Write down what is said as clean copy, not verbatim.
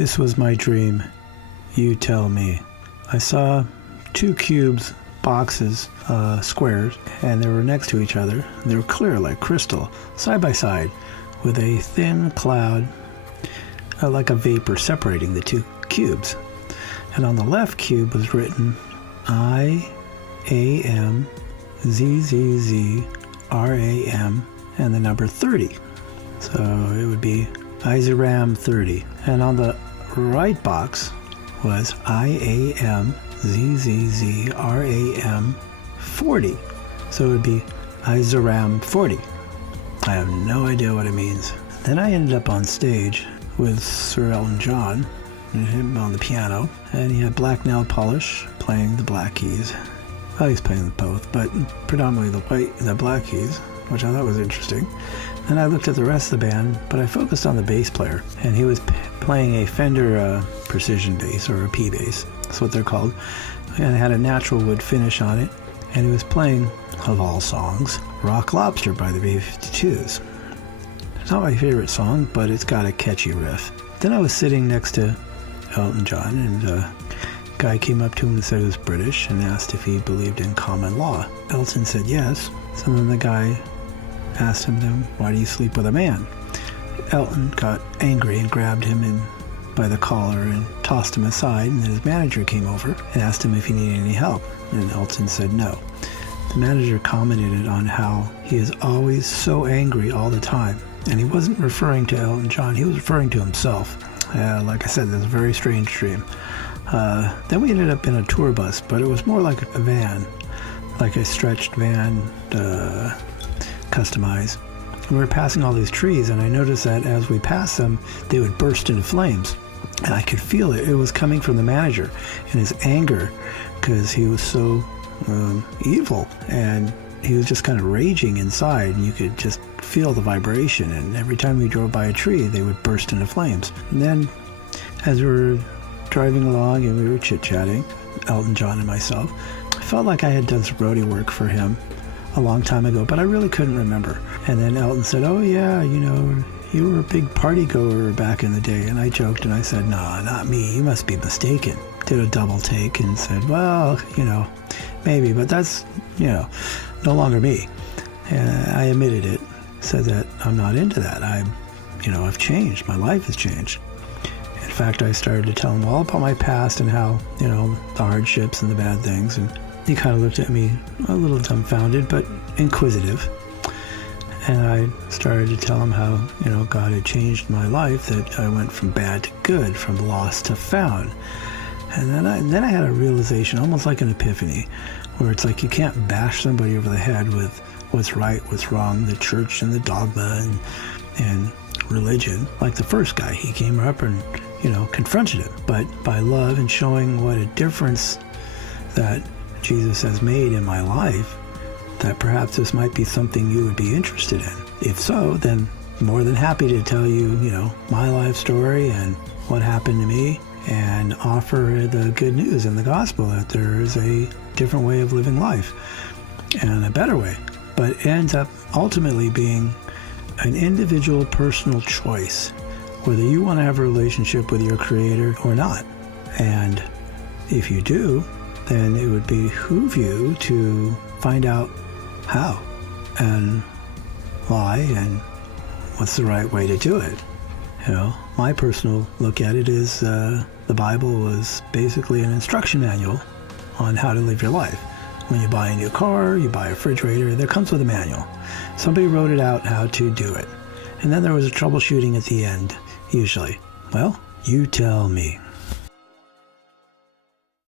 This was my dream. You tell me. I saw two cubes, boxes, squares, and they were next to each other. They were clear like crystal, side by side, with a thin cloud, like a vapor separating the two cubes. And on the left cube was written IAMZZZRAM and the number 30. So it would be IAMZZZRAM 30. And on the right box was IAMZZZRAM 40. So it would be IAMZZZRAM 40. I have no idea what it means. Then I ended up on stage with Sir Elton John, and him on the piano, and he had black nail polish playing the black keys. Well, he's playing both, but predominantly the black keys, which I thought was interesting. Then I looked at the rest of the band, but I focused on the bass player, and he was playing a Fender precision bass, or a P bass. That's what they're called. And it had a natural wood finish on it, and he was playing, of all songs, Rock Lobster by the B-52s. It's not my favorite song, but it's got a catchy riff. Then I was sitting next to Elton John, and a guy came up to him and said he was British and asked if he believed in common law. Elton said yes. So then the guy asked him then, why do you sleep with a man? Elton got angry and grabbed him by the collar and tossed him aside, and then his manager came over and asked him if he needed any help, and Elton said no. The manager commented on how he is always so angry all the time, and he wasn't referring to Elton John, he was referring to himself. Like I said, this is a very strange dream. Then we ended up in a tour bus, but it was more like a van, like a stretched van, customized. We were passing all these trees, and I noticed that as we passed them, they would burst into flames. And I could feel it. It was coming from the manager and his anger, because he was so evil, and he was just kind of raging inside, and you could just feel the vibration, and every time we drove by a tree, they would burst into flames. And then, as we were driving along and we were chit-chatting, Elton John and myself, I felt like I had done some roadie work for him a long time ago, but I really couldn't remember. And then Elton said, oh yeah, you were a big party goer back in the day. And I joked and I said, no, not me, you must be mistaken. Did a double take and said, well, maybe, but that's, no longer me. And I admitted it, said that I'm not into that. I've changed, my life has changed. In fact, I started to tell him all about my past and how, the hardships and the bad things, and he kind of looked at me a little dumbfounded, but inquisitive. And I started to tell him how, God had changed my life, that I went from bad to good, from lost to found. And then I had a realization, almost like an epiphany, where it's like you can't bash somebody over the head with what's right, what's wrong, the church and the dogma and religion. Like the first guy, he came up and, confronted him. But by love and showing what a difference that Jesus has made in my life, that perhaps this might be something you would be interested in. If so, then more than happy to tell you, my life story and what happened to me, and offer the good news and the gospel that there is a different way of living life and a better way. But it ends up ultimately being an individual personal choice, whether you want to have a relationship with your Creator or not. And if you do, then it would behoove you to find out how and why and what's the right way to do it. My personal look at it is the Bible was basically an instruction manual on how to live your life. When you buy a new car, you buy a refrigerator, there comes with a manual. Somebody wrote it out how to do it. And then there was a troubleshooting at the end, usually. Well, you tell me.